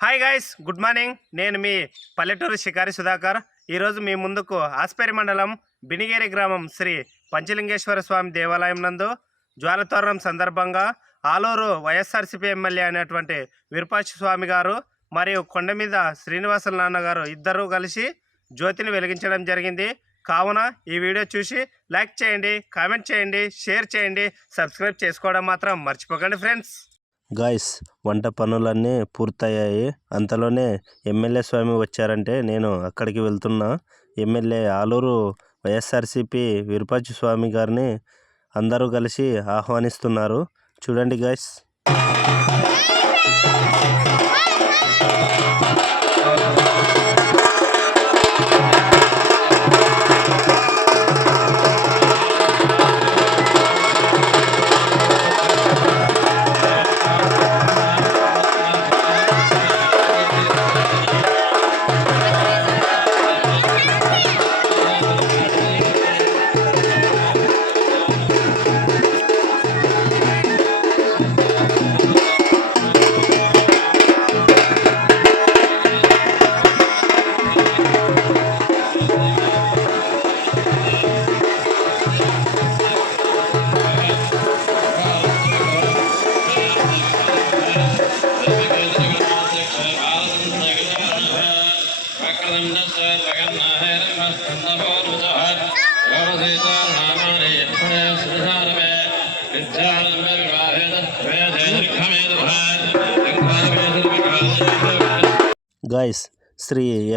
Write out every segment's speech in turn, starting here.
Hi guys good morning నేను మీ పల్లెటూరు షికారి సుధాకర్. ఈరోజు మీ ముందుకు ఆస్పేరి మండలం బినిగేరి గ్రామం శ్రీ పంచలింగేశ్వర స్వామి దేవాలయం నందు జ్వాలతోరణం సందర్భంగా ఆలూరు వైఎస్ఆర్సీపీ ఎమ్మెల్యే అయినటువంటి విరూపాక్ష స్వామి గారు మరియు కొండ మీద శ్రీనివాసుల నాన్నగారు ఇద్దరూ కలిసి జ్యోతిని వెలిగించడం జరిగింది. కావున ఈ వీడియో చూసి లైక్ చేయండి కామెంట్ చేయండి షేర్ చేయండి సబ్స్క్రైబ్ చేసుకోవడం మాత్రం మర్చిపోకండి ఫ్రెండ్స్. గాయ్స్ వంట పనులన్నీ పూర్తయ్యాయి. అంతలోనే ఎమ్మెల్యే స్వామి వచ్చారంటే నేను అక్కడికి వెళ్తున్నా. ఎమ్మెల్యే ఆలూరు వైఎస్ఆర్సిపి విరుపాచి స్వామి గారిని అందరూ కలిసి ఆహ్వానిస్తున్నారు. చూడండి guys guys.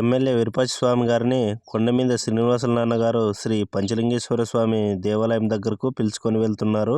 MLA Virupaksha Swamy గారిని కొండ మీద శ్రీనివాసుల నాన్నగారు శ్రీ పంచలింగేశ్వర స్వామి దేవాలయం దగ్గరకు పిలుచుకొని వెళ్తున్నారు.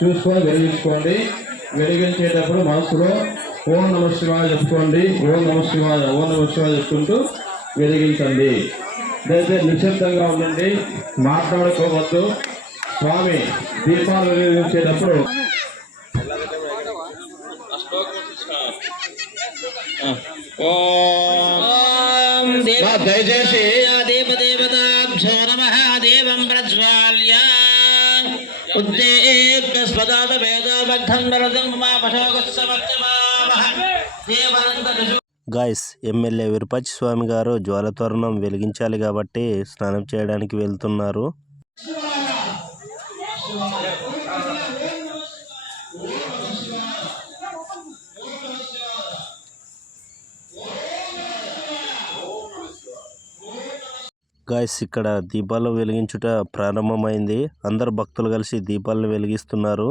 చూసుకొని వెలిగించుకోండి. వెలిగించేటప్పుడు మనసులో ఓం నమ శివాయ చెప్పుకోండి. ఓం నమ శివాయ ఓం నమ శివాయ చెప్పుకుంటూ వెలిగించండి. దయచేసి నిశ్శబ్దంగా ఉండండి మాట్లాడుకోవద్దు. స్వామి దీపాలు వెలిగించేటప్పుడు ఓం దయచేసి దేవదేవతాభ్యో నమ దేవం ప్రజ్వాల్య. ఉద్దేకస్వదాత వరదం గాయస్ ఎమ్మెల్యే విరూపాక్ష స్వామి గారు జ్వాలతోరణం వెలిగించాలి కాబట్టి స్నానం చేయడానికి వెళ్తున్నారు. గాయస్ ఇక్కడ దీపాలు వెలిగించుట ప్రారంభమైంది. అందరు భక్తులు కలిసి దీపాలను వెలిగిస్తున్నారు.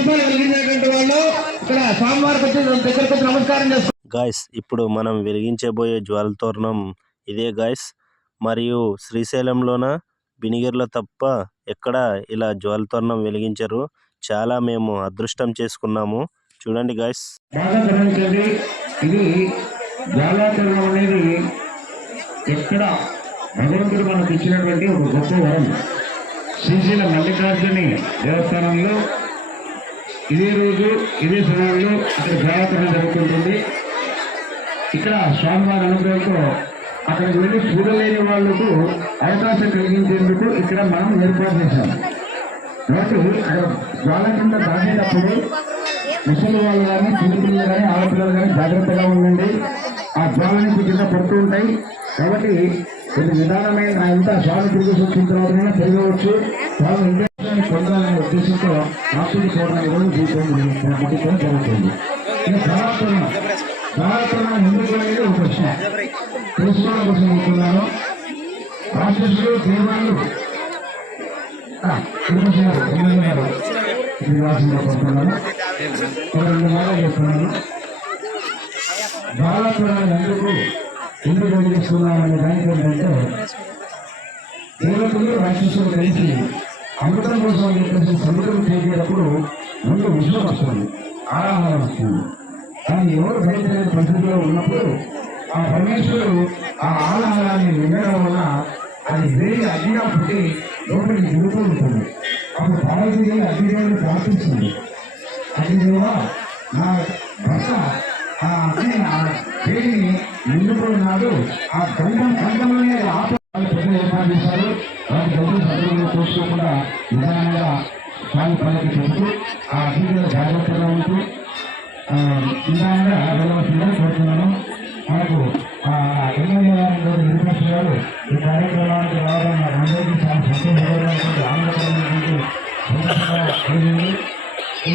దీపాలు వెలిగించేటువంటి వాళ్ళు ఇక్కడ స్వామివారికి వచ్చి దగ్గరకు వచ్చి నమస్కారం గాయస్ ఇప్పుడు మనం వెలిగించబోయే జ్వాల తోరణం ఇదే గాయస్ మరియు శ్రీశైలంలోన బినిగిరిలో తప్ప ఎక్కడ ఇలా జ్వాల తోరణం వెలిగించరు. చాలా మేము అదృష్టం చేసుకున్నాము. చూడండి గాయస్ బాగా గమనించండి. ఇది అనేది ఎక్కడ భగవంతుడు మనకు ఇచ్చినటువంటి ఒక గొప్ప వరం. శ్రీశైల మల్లికార్జుని దేవస్థానంలో ఇదే రోజు ఇదే సమయంలో ఇక్కడ జ్వాలాకరణ జరుగుతుంటుంది. ఇక్కడ స్వామివారి అనుగ్రహంతో అక్కడికి వెళ్ళి చూడలేని వాళ్ళకు అవకాశం కలిగించేందుకు ఇక్కడ మనం ఏర్పాటు చేశాం. కాబట్టి అక్కడ జ్వాలకుండా దాటేటప్పుడు ముసలి వాళ్ళు కానీ చిన్నపిల్లలు కానీ ఆడపిల్లలు కానీ జాగ్రత్తగా ఉండండి. ఆ జ్వాల నుంచి కింద పడుతూ ఉంటాయి. కాబట్టి కొన్ని విధానమైన అంతా స్వామి తిరిగి వచ్చిన తర్వాత తిరగవచ్చు. ఇండియాన్ని పొందాలనే ఉద్దేశంతో ఆస్తులు చూడడం రోజు దీపం ముట్టుకోవడం జరుగుతుంది. ఈ సనాతనం సనాతనం ఎందుకు అనేది ఒక ప్రశ్న. తెలుసుకోవడం కోసం చెప్తున్నాను రాక్షసులు దేవాలు తిరుపతిగారు ఎందుకు ఎందుకు వెలిగిస్తున్నామనే దానికి ఏంటంటే దేవతలు రాక్షసులు కలిసి అమృతం కోసం అని సముద్రం చేసేటప్పుడు ముందు విషయం వస్తుంది ఆరాధన వస్తుంది. కానీ ఎవరు భరించలేని పరిస్థితిలో ఉన్నప్పుడు ఆ పరమేశ్వరుడు ఆ ఆరాధనాన్ని వినడం వల్ల అది వేరే అగ్నిగా పుట్టి లోపలికి దిగుతూ ఉంటుంది. అప్పుడు పార్వతీదేవి అగ్నిదేవుని ప్రార్థిస్తుంది. అగ్నిదేవా నా భర్త ఆ అగ్ని ఆ పేరుని నిండుకున్నాడు. ఆ గంధం గంధంలోనే ఆప వాళ్ళు ఏర్పాటు చేశారు? వాటి డబ్బులు సదువులు చూసుకోకుండా నిదానంగా స్వామి పల్లకి చెబుతూ ఆ అగ్నిలో జాగ్రత్తగా ఉంటూ నిదానంగా వెళ్ళవలసిందిగా కోరుతున్నాను. మనకు ఎమ్మెల్యే గారు నిర్మల్ గారు ఈ కార్యక్రమానికి రావడం అందరికీ చాలా సంతోషకరమైనటువంటి ఆనందకరమైనటువంటి సందర్భంగా ఈ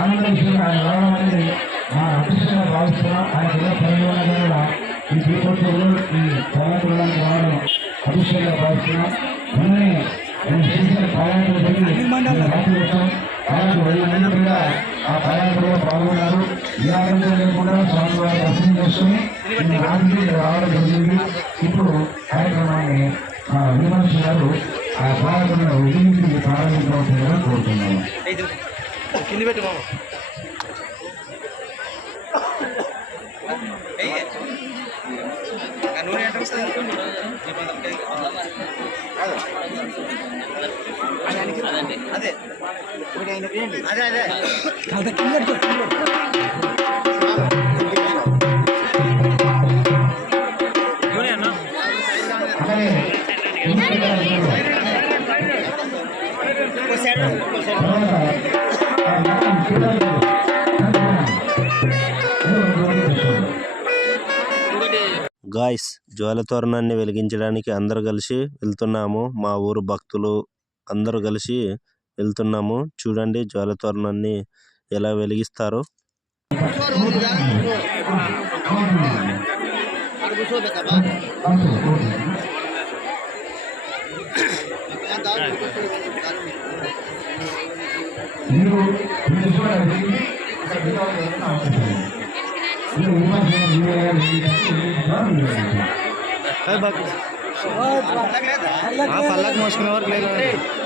ఆనంద విషయంలో ఆయన రావడం అనేది మా అదృష్టంగా భావిస్తున్నాం. ఆయన ఏదో పరిగణన కూడా ఈ దీపోత్సవంలో ఈ పాలకులకు రావడం అదృష్టంగా భావిస్తున్నాం మొన్ననే నేను చేసిన పాలకులు వెళ్ళి రాత్రి వచ్చాం పాలకులు వెళ్ళిన కూడా ఆ పాలకులు పాల్గొన్నారు ఈ లేకుండా స్వామివారి దర్శనం చేసుకుని రావడం జరిగింది ఇప్పుడు కార్యక్రమాన్ని ఆ విమర్శ గారు ఆ పాలకులను విధించి ప్రారంభించవలసిందిగా కోరుతున్నాను గాయస్ జ్వాల తోరణాన్ని వెలిగించడానికి అందరు కలిసి వెళ్తున్నాము. మా ఊరు భక్తులు అందరూ కలిసి వెళ్తున్నాము. చూడండి జ్వాల తోరణాన్ని ఎలా వెలిగిస్తారు. పల్లకి మీరు వరకు లేదు.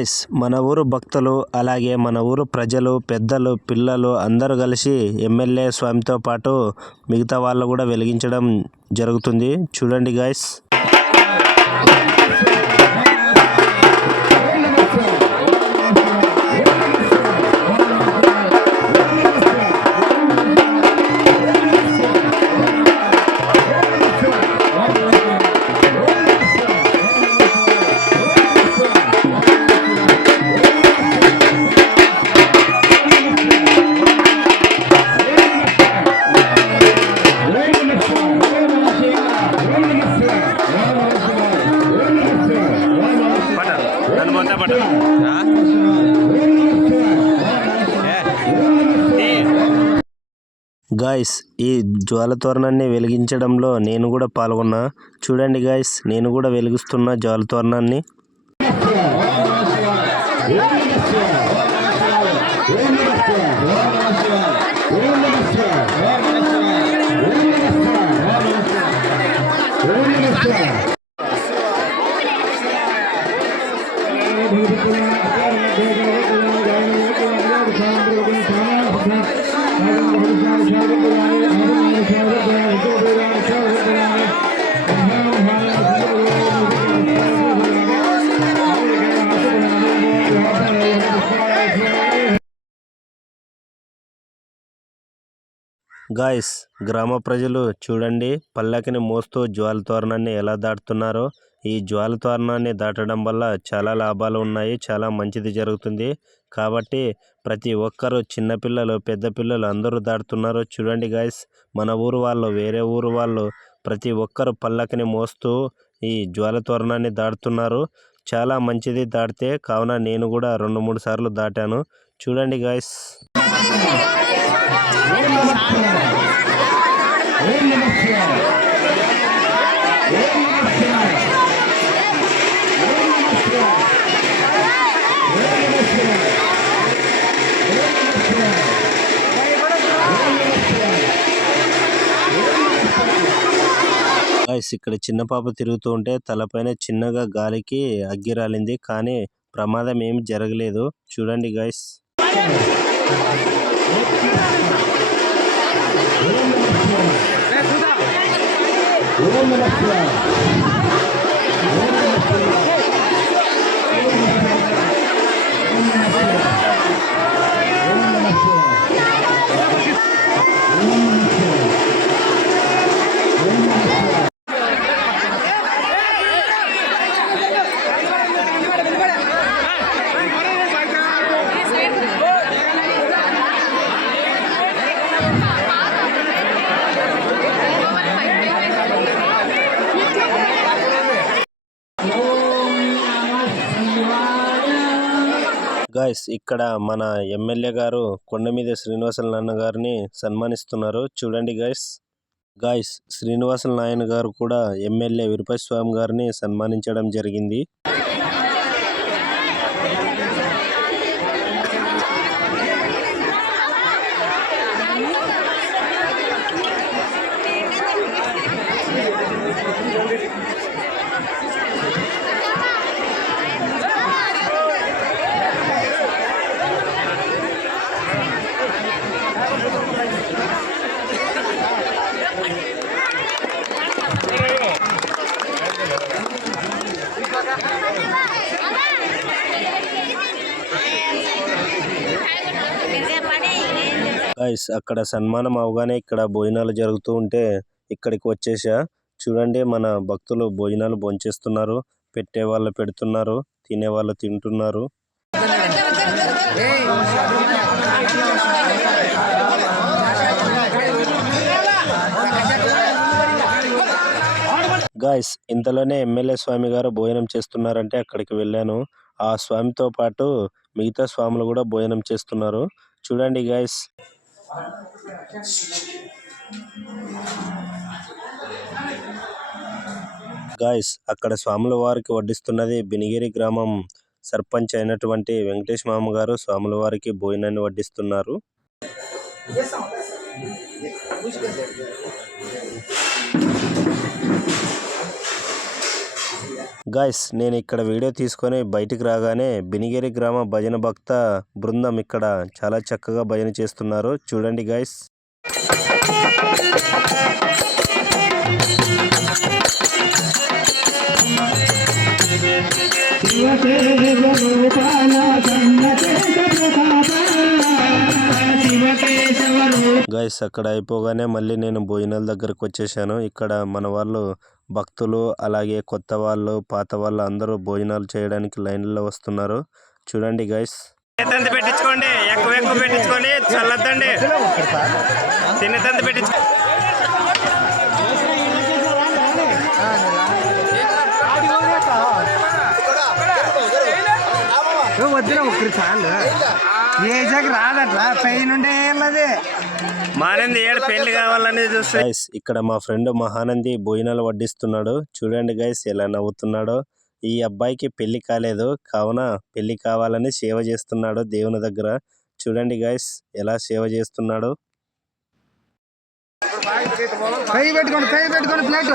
గాయస్ మన ఊరు భక్తులు అలాగే మన ఊరు ప్రజలు పెద్దలు పిల్లలు అందరూ కలిసి ఎమ్మెల్యే స్వామితో పాటు మిగతా వాళ్ళు కూడా వెలిగించడం జరుగుతుంది. చూడండి గాయస్. గాయస్ ఈ జ్వాల తోరణాన్ని వెలిగించడంలో నేను కూడా పాల్గొన్నా. చూడండి గాయస్ నేను కూడా వెలిగిస్తున్న జ్వాల తోరణాన్ని. గాయస్ గ్రామ ప్రజలు చూడండి పల్లకిని మోస్తూ జ్వాల తోరణాన్ని ఎలా దాటుతున్నారో. ఈ జ్వాల తోరణాన్ని దాటడం వల్ల చాలా లాభాలు ఉన్నాయి చాలా మంచిది జరుగుతుంది. కాబట్టి ప్రతి ఒక్కరూ చిన్నపిల్లలు పెద్ద పిల్లలు అందరూ దాటుతున్నారు చూడండి గాయస్. మన ఊరు వాళ్ళు వేరే ఊరు వాళ్ళు ప్రతి ఒక్కరు పల్లకిని మోస్తూ ఈ జ్వాల తోరణాన్ని దాటుతున్నారు. చాలా మంచిది దాటితే కావున నేను కూడా రెండు మూడు సార్లు దాటాను. చూడండి గాయస్. గాయస్ ఇక్కడ చిన్న పాప తిరుగుతూ ఉంటే తలపైన చిన్నగా గాలికి అగ్గి రాలింది కానీ ప్రమాదం ఏమి జరగలేదు. చూడండి గాయస్ గాయస్ ఇక్కడ మన ఎమ్మెల్యే గారు కొండ మీద శ్రీనివాసుల నాన్న గారిని సన్మానిస్తున్నారు. చూడండి గాయస్ గాయస్ శ్రీనివాసుల నాయన గారు కూడా ఎమ్మెల్యే విరుపతి స్వామి గారిని సన్మానించడం జరిగింది. గైస్ అక్కడ సన్మానం అవగానే ఇక్కడ భోజనాలు జరుగుతూ ఉంటే ఇక్కడికి వచ్చేసా. చూడండి మన భక్తులు భోజనాలు భోంచేస్తున్నారు. పెట్టే వాళ్ళు పెడుతున్నారు తినే వాళ్ళు తింటున్నారు. గాయస్ ఇంతలోనే ఎమ్మెల్యే స్వామి గారు భోజనం చేస్తున్నారంటే అక్కడికి వెళ్ళాను. ఆ స్వామితో పాటు మిగతా స్వాములు కూడా భోజనం చేస్తున్నారు. చూడండి గాయస్ గాయస్ అక్కడ స్వాముల వారికి వడ్డిస్తున్నది బినిగిరి గ్రామం సర్పంచ్ అయినటువంటి వెంకటేష్ మామ గారు స్వాముల వారికి భోజనాన్ని వడ్డిస్తున్నారు. గాయస్ నేను ఇక్కడ వీడియో తీసుకొని బయటికి రాగానే బినిగేరి గ్రామ భజన భక్త బృందం ఇక్కడ చాలా చక్కగా భజన చేస్తున్నారు. చూడండి గాయస్ గాయస్ అక్కడ అయిపోగానే మళ్ళీ నేను భోజనాల దగ్గరకు వచ్చేసాను. ఇక్కడ మన వాళ్ళు భక్తులు అలాగే కొత్త వాళ్ళు పాత వాళ్ళు అందరూ భోజనాలు చేయడానికి లైన్లో వస్తున్నారు. చూడండి తినేతంత పెట్టించుకోండి. ఎక్కువ ఎక్కువ పెట్టించుకొని చల్లద్దండి. తినేతంత పెట్టించు వద్దురా ఒక్కరి చాలు. రాదట్లా? వెళ్ళదు మానంది ఏడు పెళ్ళి కావాలని చూస్తే. గైస్ ఇక్కడ మా ఫ్రెండ్ మహానంది భోజనాలు వడ్డిస్తున్నాడు. చూడండి గైస్ ఎలా నవ్వుతున్నాడో. ఈ అబ్బాయికి పెళ్ళి కాలేదు. కావున పెళ్ళి కావాలని సేవ చేస్తున్నాడు దేవుని దగ్గర. చూడండి గైస్ ఎలా సేవ చేస్తున్నాడు. కై పెట్టుకోండి కై పెట్టుకోండి ప్లేట్.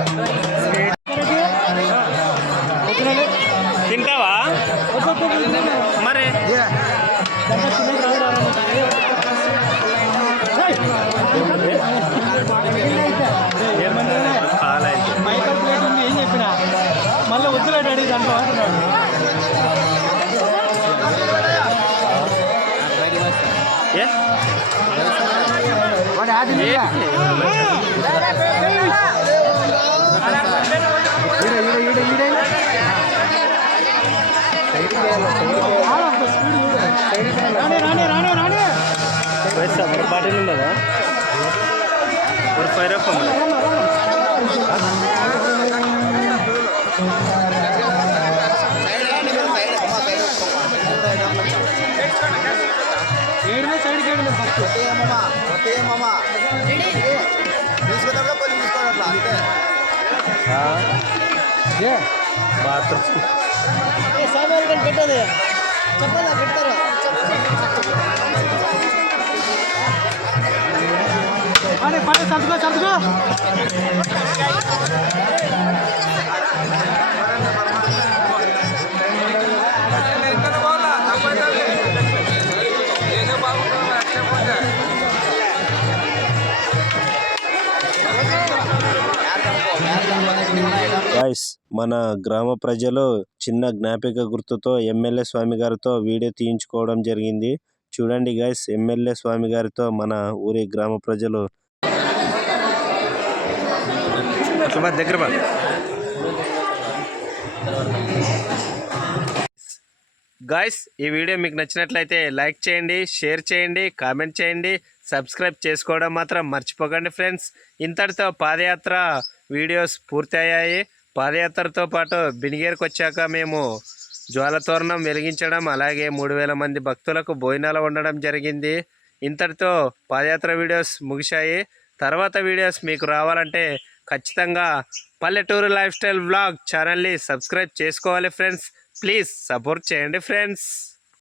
రాణి రాణి రాణి రాణి పైసా ఒక బాటిల్ ఉండదా ఒక ఫైవ్ రూపాయలు ఏడునే సైడ్కి ఏడు ఫస్ట్ బాత్రూమ్ పెట్టదు చెప్పదా పెట్టారు పడే పడే సర్దుకో సర్దుకో మన గ్రామ ప్రజలు చిన్న జ్ఞాపిక గుర్తుతో ఎమ్మెల్యే స్వామి గారితో వీడియో తీయించుకోవడం జరిగింది. చూడండి గైస్ ఎమ్మెల్యే స్వామి గారితో మన ఊరి గ్రామ ప్రజలు. దగ్గర గాయస్ గాయ్స్ ఈ వీడియో మీకు నచ్చినట్లయితే లైక్ చేయండి షేర్ చేయండి కామెంట్ చేయండి సబ్స్క్రైబ్ చేసుకోవడం మాత్రం మర్చిపోకండి ఫ్రెండ్స్. ఇంతటితో పాదయాత్ర వీడియోస్ పూర్తయ్యాయి. పాదయాత్రతో పాటు బినిగేరుకు వచ్చాక మేము జ్వాలతోరణం వెలిగించడం అలాగే మూడు వేల మంది భక్తులకు భోజనాలు ఉండడం జరిగింది. ఇంతటితో పాదయాత్ర వీడియోస్ ముగిశాయి. తర్వాత వీడియోస్ మీకు రావాలంటే ఖచ్చితంగా పల్లెటూరు లైఫ్ స్టైల్ వ్లాగ్ ఛానల్ని సబ్స్క్రైబ్ చేసుకోవాలి ఫ్రెండ్స్. ప్లీజ్ సపోర్ట్ చేయండి ఫ్రెండ్స్.